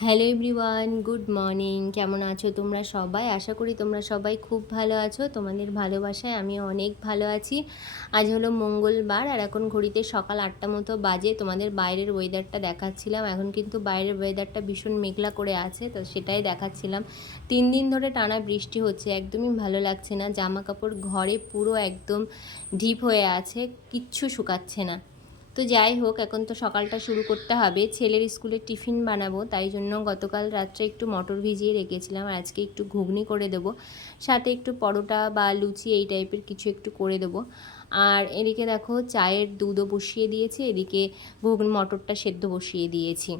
Hello everyone, good morning. কেমন আছো তোমরা সবাই? আশা করি তোমরা সবাই খুব ভালো আছো। তোমাদের ভালোবাসায় আমি অনেক ভালো আছি। আজ হলো মঙ্গলবার আর এখন ঘড়িতে সকাল আটটা মতো বাজে। তোমাদের বাইরের ওয়েদারটা দেখাচ্ছিলাম। এখন কিন্তু বাইরের ওয়েদারটা ভীষণ মেঘলা করে আছে, তো সেটাই দেখাচ্ছিলাম। তিন দিন ধরে টানা বৃষ্টি হচ্ছে, একদমই ভালো লাগছে না। জামা কাপড় ঘরে পুরো একদম ঢিপ হয়ে আছে, কিচ্ছু শুকাচ্ছে না। তো যাই হোক, এখন তো সকালটা শুরু করতে হবে। ছেলের স্কুলে টিফিন বানাবো, তাই জন্য গতকাল রাত্রে একটু মটর ভিজিয়ে রেখেছিলাম আর আজকে একটু ঘুগনি করে দেবো। সাথে একটু পরোটা বা লুচি এই টাইপের কিছু একটু করে দেবো। আর এদিকে দেখো, চায়ের দুধও বসিয়ে দিয়েছি, এদিকে ঘুগনি মটরটা সেদ্ধ বসিয়ে দিয়েছি।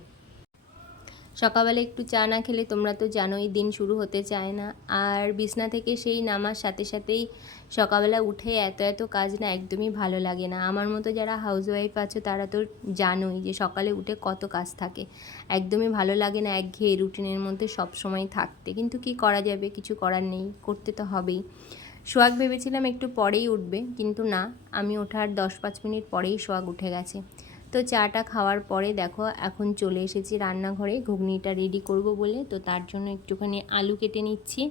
সকালবেলা একটু চা না খেলে তোমরা তো জানোই, দিন শুরু হতে চায় না। আর বিছনা থেকে সেই নামার সাথে সাথেই সকালবেলা উঠে এত এত কাজ না একদমই ভালো লাগে না। আমার মতো যারা হাউসওয়াইফ আছে, তারা তো জানোই যে সকালে উঠে কত কাজ থাকে। একদমই ভালো লাগে না একঘেয়ে রুটিনের মধ্যে সব সময় থাকতে। কিন্তু কি করা যাবে? কিছু করার নেই, করতে তো হবেই। সোয়াগ ভেবেছিলাম একটু পরেই উঠবে, কিন্তু না, আমি ওঠার দশ পাঁচ মিনিট পরেই সোয়াগ উঠে গেছে। তো চাটা খাওয়ার পরে দেখো, এখন চলে এসেছি রান্নাঘরে। ঘুগনিটা রেডি করব বলে, তো তার জন্য একটুখানি আলু কেটে নিচ্ছি।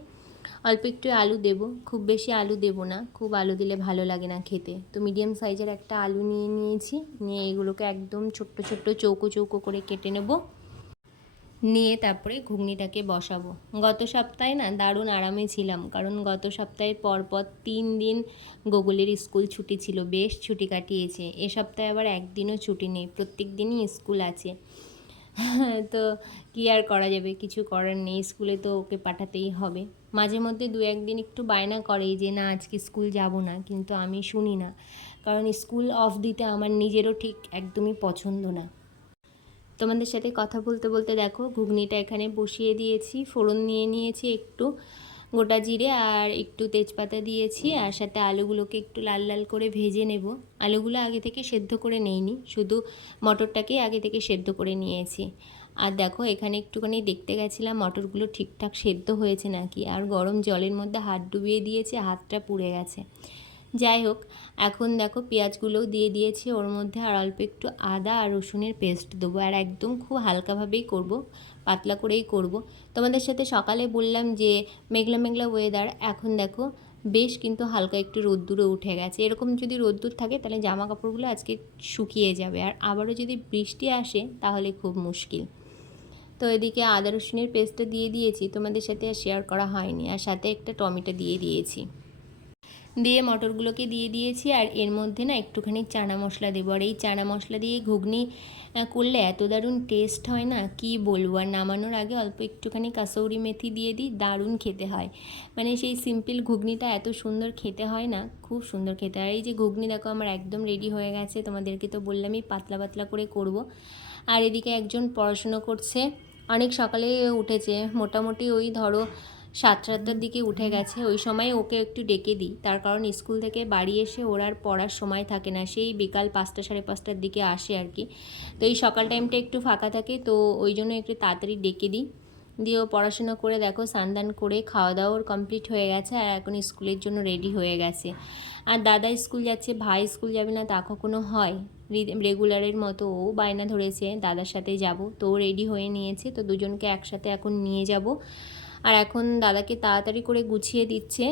অল্প একটু আলু দেব। খুব বেশি আলু দেব না, খুব আলু দিলে ভালো লাগে না খেতে। তো মিডিয়াম সাইজের একটা আলু নিয়ে নিয়েছি, নিয়ে এগুলোকে একদম ছোট্ট ছোট্ট চৌকো চৌকো করে কেটে নেব। নিয়ে তারপরে ঘুগনিটাকে বসাবো। গত সপ্তাহে না দারুণ আরামে ছিলাম, কারণ গত সপ্তাহে পরপর তিন দিন গোগুলের স্কুল ছুটি ছিল, বেশ ছুটি কাটিয়েছে। এ সপ্তাহে আবার একদিনও ছুটি নেই, প্রত্যেক দিনই স্কুল আছে। তো কি আর করা যাবে? কিছু করার নেই, স্কুলে তো ওকে পাঠাতেই হবে। মাঝে মধ্যে দু একদিন একটু বায়না করে যে, না, আজকে স্কুল যাব না। কিন্তু আমি শুনি না। কারণ স্কুল অফ দিতে আমার নিজেরও ঠিক একদমই পছন্দ না। তোমাদের সাথে কথা বলতে বলতে দেখো, ঘুগনিটা এখানে বসিয়ে দিয়েছি, ফোড়ন নিয়ে নিয়েছি একটু। গোটা জিরে আর একটু তেজপাতা দিয়েছি, আর সাথে আলুগুলোকে একটু লাল লাল করে ভেজে নেব। আলুগুলো আগে থেকে সেদ্ধ করে নেইনি, শুধু মটরটাকেই আগে থেকে সেদ্ধ করে নিয়েছি। আর দেখো, এখানে একটুখানি দেখতে গেছিলাম মটরগুলো ঠিকঠাক সেদ্ধ হয়েছে নাকি, আর গরম জলের মধ্যে হাত ডুবিয়ে দিয়েছে, হাতটা পুড়ে গেছে। যাই হোক, এখন দেখো পেঁয়াজগুলোও দিয়ে দিয়েছি। ওর মধ্যে আর অল্প একটু আদা আর রসুনের পেস্ট দেবো। আর একদম খুব হালকাভাবেই করব, পাতলা করেই করব। তোমাদের সাথে সকালে বললাম যে, মেঘলা মেঘলা ওয়েদার এখন দেখো বেশ কিন্তু হালকা একটু রোদ্দুরও উঠে গেছে। এরকম যদি রোদ্দুর থাকে, তাহলে জামা কাপড়গুলো আজকে শুকিয়ে যাবে। আর আবারও যদি বৃষ্টি আসে, তাহলে খুব মুশকিল। তো এদিকে আদা রসুনের পেস্টটা দিয়ে দিয়েছি। তোমাদের সাথে আর শেয়ার করা হয়নি। আর সাথে একটা টমেটো দিয়ে দিয়েছি। দিয়ে মটরগুলোকে দিয়ে দিয়েছি আর এর মধ্যে না একটুখানি চানা মশলা দেবো। আর এই চানা মশলা দিয়ে ঘুগনি করলে এত দারুণ টেস্ট হয় না? কি বলব? আর নামানোর আগে অল্প একটুখানি কাসৌরি মেথি দিয়ে দিই, দারুণ খেতে হয়। মানে সেই সিম্পল ঘুগনিটা এত সুন্দর খেতে হয় না, খুব সুন্দর খেতে হয়। এই যে ঘুগনি দেখো আমার একদম রেডি হয়ে গেছে, তোমাদেরকে তো বললামই পাতলা পাতলা করে করব। আর এদিকে একজন পড়াশুনো করছে, অনেক সকালে উঠেছে। মোটামুটি ওই ধরো সাত সাতটার দিকে উঠে গেছে। ওই সময় ওকে একটু ডেকে দিই। তার কারণ স্কুল থেকে বাড়ি এসে ওর আর পড়ার সময় থাকে না। সেই বিকাল পাঁচটা সাড়ে পাঁচটার দিকে আসে আর কি। তো এই সকাল টাইমটা একটু ফাঁকা থাকে। তো ওই জন্য একটু তাড়াতাড়ি ডেকে দিই। দিয়ে ও পড়াশোনা করে দেখো স্নান করে খাওয়া দাওয়ার কমপ্লিট হয়ে গেছে আর এখন স্কুলের জন্য রেডি হয়ে গেছে। আর দাদা স্কুল যাচ্ছে, ভাই স্কুল যাবে না তা কখনো হয়। রেগুলারের মতো ও বায়না ধরেছে, দাদার সাথে যাব। তো রেডি হয়ে নিয়েছে। তো দুজনকে একসাথে এখন নিয়ে যাব। আর এখন দাদাকে তাড়াতাড়ি করে গুছিয়ে দিচ্ছে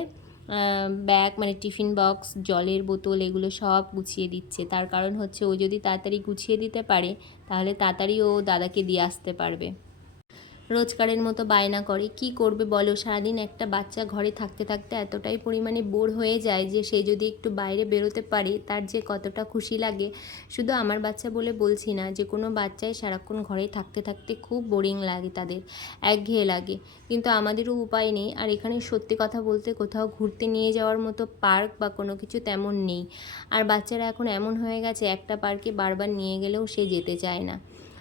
ব্যাগ মানে টিফিন বক্স, জলের বোতল, এগুলো সব গুছিয়ে দিচ্ছে। তার কারণ হচ্ছে ও যদি তাড়াতাড়ি গুছিয়ে দিতে পারে, তাহলে তাড়াতাড়ি ও দাদাকে দিয়ে আসতে পারবে। রোজকারের মতো বায়না করে। কি করবে বলো? সারাদিন একটা বাচ্চা ঘরে থাকতে থাকতে এতটাই পরিমাণে বোর হয়ে যায় যে সে যদি একটু বাইরে বেরোতে পারে, তার যে কতটা খুশি লাগে। শুধু আমার বাচ্চা বলে বলছি না, যে কোনো বাচ্চাই সারাক্ষণ ঘরে থাকতে থাকতে খুব বোরিং লাগে তাদের, একঘেয়ে লাগে। কিন্তু আমাদেরও উপায় নেই। আর এখানে সত্যি কথা বলতে কোথাও ঘুরতে নিয়ে যাওয়ার মতো পার্ক বা কোনো কিছু তেমন নেই। আর বাচ্চারা এখন এমন হয়ে গেছে, একটা পার্কে বারবার নিয়ে গেলেও সে যেতে চায় না।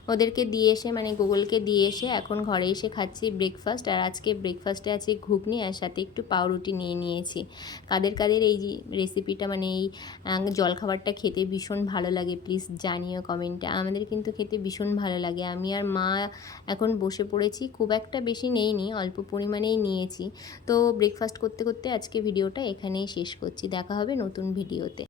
ওদেরকে দিয়ে এসে মানে গুগলকে দিয়ে এসে এখন ঘরে এসে খাচ্ছি ব্রেকফাস্ট আর আজকে ব্রেকফাস্টে আছে ঘুগনি আর সাথে একটু পাউরুটি নিয়ে নিয়েছি। কাদের কাদের এই রেসিপিটা মানে এই জলখাবারটা খেতে ভীষণ ভালো লাগে প্লিজ জানিও কমেন্টে আমাদের কিন্তু খেতে ভীষণ ভালো লাগে। আমি আর মা এখন বসে পড়েছি, খুব একটা বেশি নেইনি, অল্প পরিমাণেই নিয়েছি। তো ব্রেকফাস্ট করতে করতে আজকে ভিডিওটা এখানেই শেষ করছি। দেখা হবে নতুন ভিডিওতে